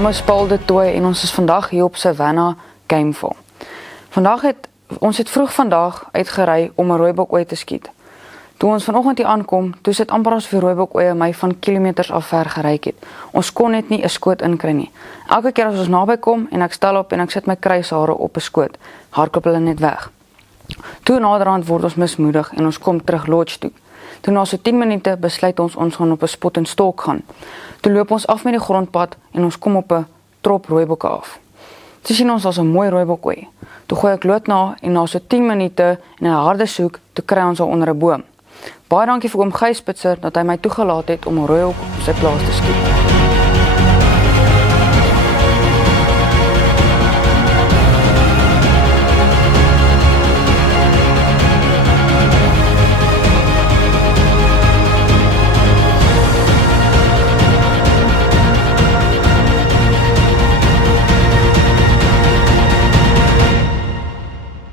naam is Paul de Tooy en ons is vandag hier op Savannah Gameville. Ons het vroeg vandag uitgery om 'n rooibok-ooi te skiet. Toe ons vanoggend hier aankom, toe sit amper asof die rooibok-oeye my van kilometers af ver geryk het. Ons kon net nie 'n skoot inkry nie. Elke keer as ons naby kom en ek stel op en ek sit my kruishare op 'n skoot, hardloop hulle net weg. Toe naderhand word ons mismoedig en ons kom terug lodge toe. Toe na so 10 minute besluit ons gaan op 'n spot en stalk gaan. Toe loop ons af met die grondpad en ons kom op 'n trop rooibokke af. Toe sien ons as 'n mooi rooibok-ooi. Toe gooi ek lood na en na so 10 minute en 'n harde soek, toe kry ons haar onder 'n boom. Baie dankie vir oom Gys Spitzer dat hy my toegelaat het om 'n rooibok op sy plaas te skiet.